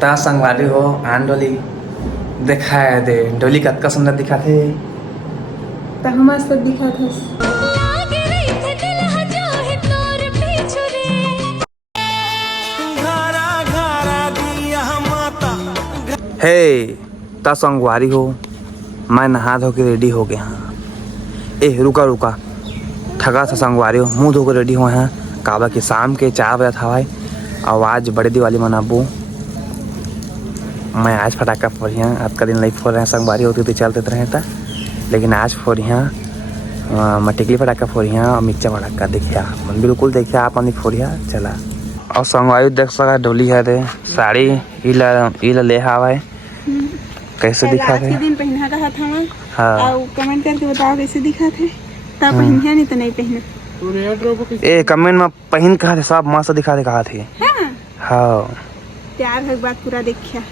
ता संगवारी हो आन डोली दिखाए दे डोली कतका सुंदर दिखा थे तो हम मस्त दिखा था। हे ता संगवारी हो मैं नहा धो के रेडी हो गया हाँ। ए रुका रुका ठगा था संगवारी हो मुँह धो के रेडी हुए हैं काबा की शाम के 4 बजे था भाई और आज बड़े दिवाली मनाबू मैं आज फटाका फोड़िया आज का दिन नहीं फोड़ रहे हैं संगवारी होती तो चलते रहे था लेकिन आज फोड़िया मैं टिकली फटाका फोड़िया और मिर्चा फटाका देखिए आप बिल्कुल देखिए आप अपनी फोड़िया चला और संगवारी देख सका डोली है रे साड़ी इला ले हवा कैसे दिखा थे दिन पहना रहा था मैं हाँ और कमेंट करके बताओ कैसे दिखा थे तब पहनिया नहीं तो नहीं पहने ए कमेंट में पहन कहा थे सब मस्त दिखा थे कहा थे हाँ प्यार है बात पूरा देखिया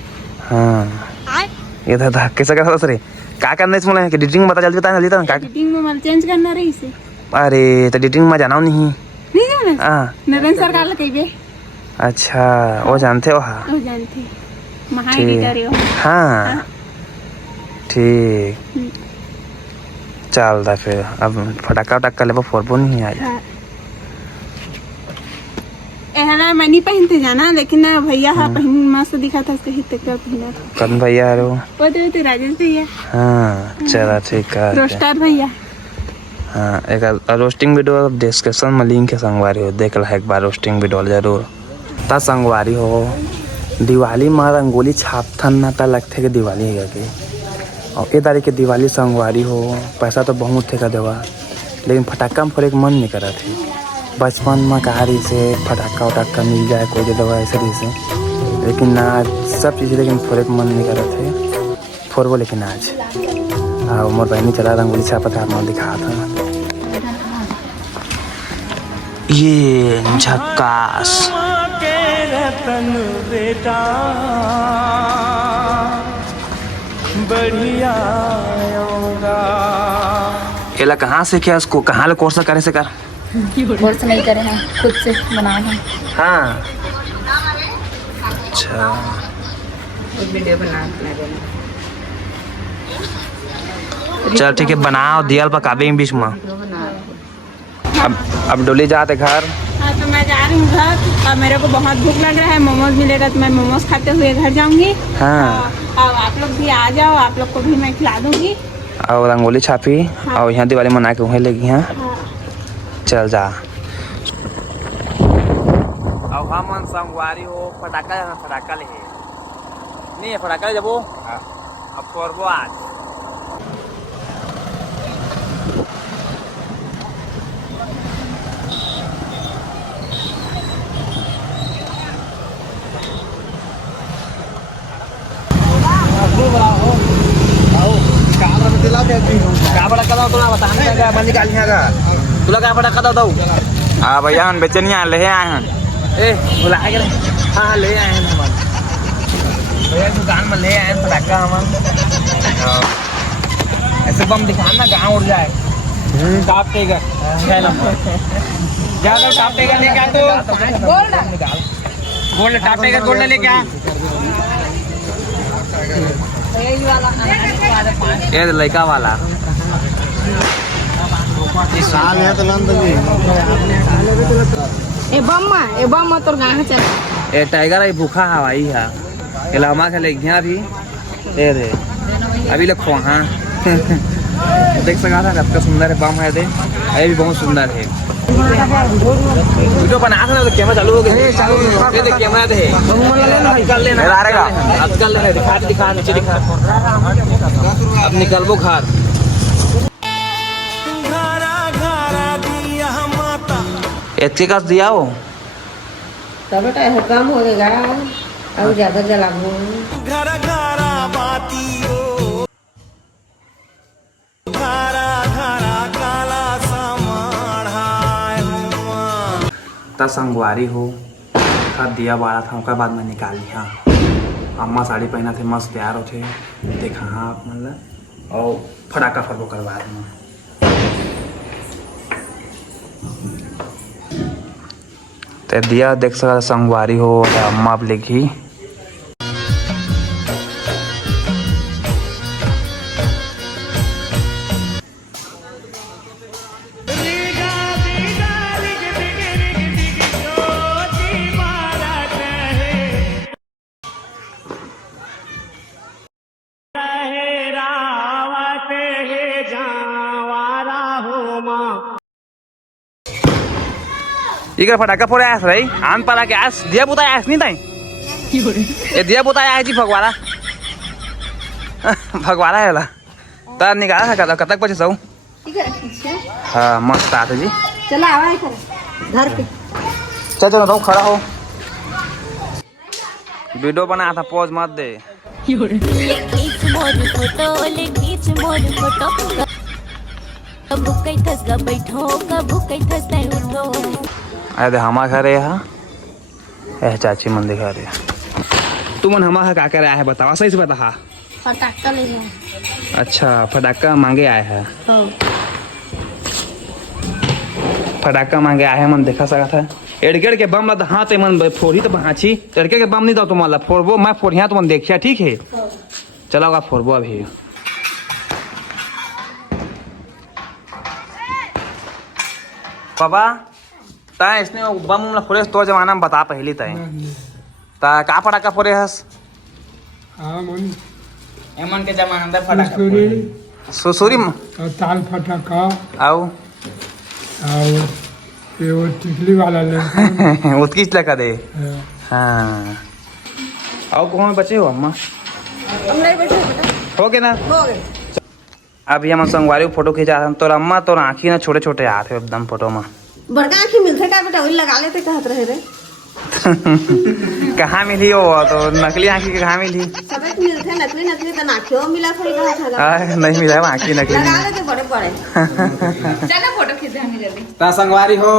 हाँ ये था कैसा कैसा सर क्या करना है इसमें कि एडिटिंग में पता चल जाता है जल्दी क्या एडिटिंग में मतलब चेंज करना रही से अरे तो एडिटिंग में जाना नहीं जाना हाँ नरेंद्र सरकार लगे अच्छा वो जानते हो हाँ वो जानते महा एडिटर हो हाँ ठीक चल रहा फिर अब फटाका वटाका ले फोड़बो नहीं आज एहना मैं नहीं पहनते जाना लेकिन ना भैया हाँ पहन मस्त दिखा था उसके हित का पहना था कौन भैया रो वो तो राजेश भैया हाँ चला ठीक है रोस्टर भैया हाँ एक रोस्टिंग वीडियो डिस्क्रिप्शन में लिंक है संगवारी हो देख ला एक बार रोस्टिंग वीडियो जरूर ता संगवारी हो दिवाली में रंगोली छापथन ना ता लगते कि दिवाली है के और ये तारीख की दिवाली संगवारी हो पैसा तो बहुत थे का देवा लेकिन फटाका में फोड़े मन नहीं करा थे बचपन में कहा रही से फटाका वटाका मिल जाए कोई दे दवा ऐसे रही से लेकिन ना सब चीज़ लेकिन फोड़े मन नहीं करा थे फोड़बो लेकिन आज मोर बहनी चला रंगोली छापा था मैं दिखा था ये झक्कास बेटा बढ़िया केला कहाँ से क्या उसको कहाँ ले कोर्स करे से कर कोर्स नहीं करे हैं खुद से बनाए हैं हाँ अच्छा वीडियो बना चल ठीक है बनाओ दियल पर काबे बीच में अब डोली जाते घर हाँ तो मैं जा रही हूँ घर और मेरे को बहुत भूख लग रहा है मोमोज मिलेगा तो मैं मोमोज खाते हुए घर जाऊंगी हाँ और आप लोग भी आ जाओ आप लोग को भी मैं खिला दूंगी और रंगोली छापी हाँ। और यहाँ दिवाली मना के वहीं लगी हैं हाँ। चल जा अब हम संगवारी हो फटाका ले नहीं है फटाका जब वो अब फोड़बो आज हाँ भैया हम बेचनिया ले आए हैं ए बुला के हाँ ले आए हैं हम भैया दुकान में ले आए हैं फटाका हम ऐसे बम दिखाना गाँव उड़ जाए टॉप टेगर ज्यादा टॉप टेगर लेके आ तो गोल्ड टॉप टेगर गोल्ड लेके आ ये लड़का वाला साल है तो नाम ए बम तोर गांव चल ए टाइगर है भूखा हवाई है ये लमा के ले गया भी ए रे अभी लखो हाँ देख सका था कितना सुंदर है बम है दे ये भी बहुत सुंदर है वीडियो बना था तो कैमरा चालू हो गया ये देख कैमरा दे निकाल लेना आजकल दिखा नीचे दिखा अब निकलबो घर इतने का दिया हो तब बेटा कम हो गएगा और ज्यादा जलाबो ता संगवारी हो था दिया बारा था उसके बाद में निकाल लिया अम्मा साड़ी पहना थे मस्त तैयार होते देखा हाँ मतलब और फटाका फटबो करवा में ते दिया देख सका संगवारी हो अम्मा आप लिखी इकडे फटाका फोडे आहेस रे आम पाला की आज दिया बुता आहेस नाही ताई ये दिया बुता आहे जी भगवाला भगवाला याला तर निघाला का कतक पचे जाऊ हाँ मस्त आते जी चला आवा इधर घर पे चल चलो तो खड़ा हो वीडियो बना था पोज मत दे अरे हमारे घर है चाची मन दिखा रही है तू मन हमारा क्या कर आया है बताओ सही से बता फटाका ले लो अच्छा फटाका मांगे आए हैं फटाका मांगे आए हैं मन देखा सका था एड़केड़ के बम लद हाँ ते मन फोड़ी तो बहाची एड़के के बम नहीं दो तुम्हारा फोड़बो मैं फोड़िया तो मन देखिया ठीक है चलोगा फोड़बो अभी पापा ता इसने बम उमला फोड़े तो जमाना में बता पहली तय ता का फटाका फोड़े हस हाँ मन एमन के जमाना में फटाका सुसुरी सुसुरी और ताल फटाका आओ और ये वो टिकली वाला ले उसकी लगा दे हाँ आओ कौन बचे हो अम्मा हो गए ना हो गए अभी हम संगवारी फोटो खींचा रहे तो अम्मा तो आँखी ना छोटे छोटे आते एकदम फोटो में बड़का आँखी मिलते का बेटा वही लगा लेते कहत रहे रे कहाँ मिली हो तो नकली आँखी के कहाँ मिली सबे मिलते नकली नकली तो नाखियो मिला थोड़ी कहत था नहीं मिला आँखी नकली लगा लेते बड़े बड़े चलो फोटो खींचे हमें जल्दी ता संगवारी हो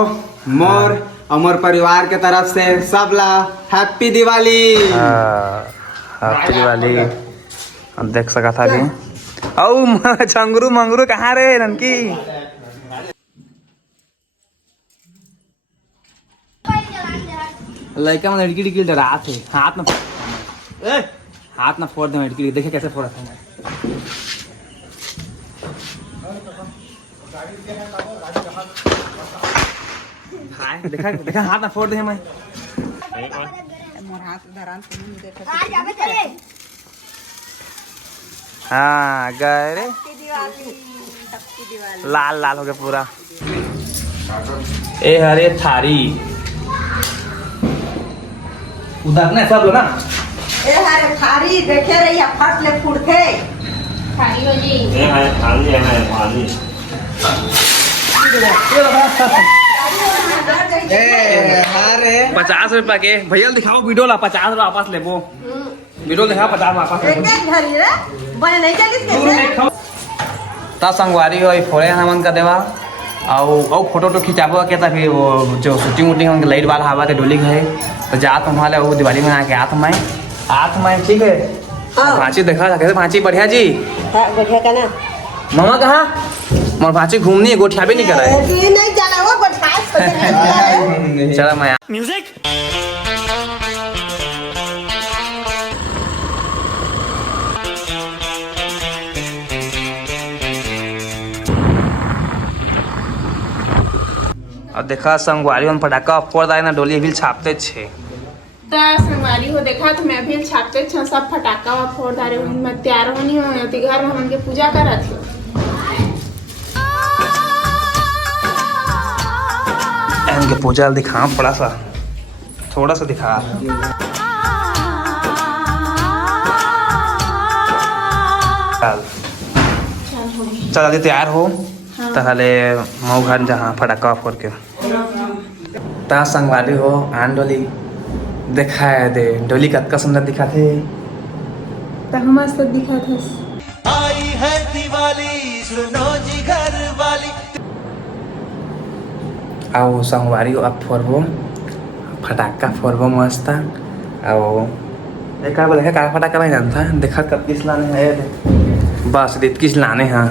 मोर और मोर परिवार के तरफ से सब ला हैप्पी दिवाली हैप्पी दिवाली देख सका था भी औ झंगरू मंगरू कहाँ रे ननकी लड़का में लड़की डिकी डरा थे हाथ ना हाथ ना फोड़ दे लड़की देखे कैसे फोड़ा था हाय देखा देखा हाथ ना फोड़ दे मैं हाँ गए रे लाल लाल हो गया पूरा ए हरे थारी उधर ना सब लो ना ए हरे थारी देखे रही फट ले फुड़थे थारी हो जी अरे 50 रुपया के भैया दिखाओ वीडियो ला 50 वापस ले वो वीडियो दिखाओ 50 वापस ले एक घड़ी रे बने नहीं चलिस कैसे ता संगवारी हो फोड़े हमन का देवा और फोटो तो खिंचाबो के ता फिर वो जो शूटिंग वूटिंग हम लाइट वाला हवा के डोली है तो जात हमारे वो दिवाली मना के आत मैं ठीक है भांची देखा कैसे भांची बढ़िया जी हां बढ़िया का ना मामा कहाँ मोर भांची घूमनी है गोठिया भी नहीं कर रहा ये नहीं जाना वो बठास है चला मैं म्यूजिक और देखा संगवारी हम पटाखा फोड़ दाए ना डोली भी छापते छे संगवारी हो देखा तो मैं भी छापते छ सब फटाका फोड़ डाले मैं तैयार होनी हो तो घर में हमन के पूजा करा थी इनके पूजा दिखा बड़ा सा थोड़ा सा दिखा चल आदि तैयार हो तहले मऊ घर जहाँ फटाका फोड़ के ता संगवारी हो आन डोली देखा है दे डोली कतका सुंदर दिखा थे तो हम सब दिखा था आई है दिवाली सुनो जी घर वाली आओ संगवारी हो अब फोड़बो फटाका फोड़बो मस्त आओ देखा बोले का फटाका नहीं जानता देखा कब किस लाने है बस देत किस लाने हाँ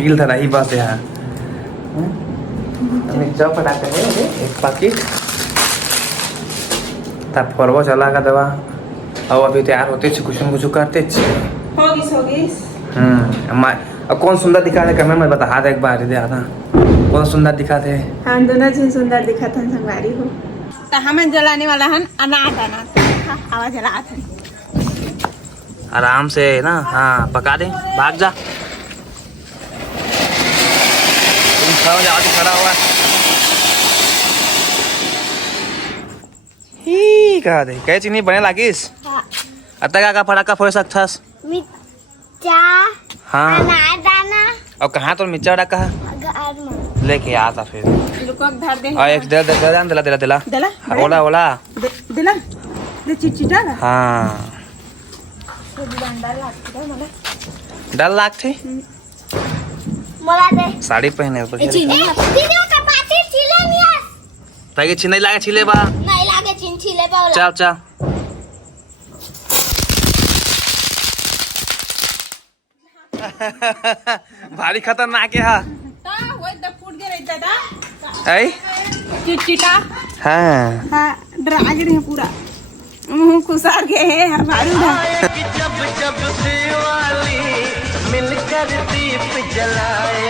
इल धरा ही बस यहाँ जब फटाका है एक पैकेट तब फोड़बो चला का दवा अब अभी तैयार होते कुछ करते होगी अब कौन सुंदर दिखा थे कमेंट में बता दे एक बार दे आधा कौन सुंदर दिखा थे हाँ दोनों चीज सुंदर दिखा था संगवारी हो तो हमें जलाने वाला है अनाज आवाज जला था आराम से ना हाँ पका दे भाग जा तुम खड़ा हो जाओ खड़ा हुआ ही कहा दे कहे चिनी बने लागिस हाँ अतः का फटाका फोड़ सकथस मिर्चा हाँ अनार दाना और कहाँ तो मिर्चा डाका घर में लेके आता फिर रुको धर दे और एक दिला दिला दिला दिला दिला दिला ओला ओला दिला दे चिटचिटा हाँ डर लागते मला दे साड़ी पहने ऊपर से चिनी चपाती छिले नियस ताकि छिनै लागे छिले बा नहीं लागे चिन छिले बावला चल चल भारी खतरनाक है हाँ वो द फूट गए रे दादा ऐ चिटचिटा हाँ हाँ डरा गए पूरा मुंह खुसार गए हैं हर बारू जब जब दिवाली मिलकर दीप जलाए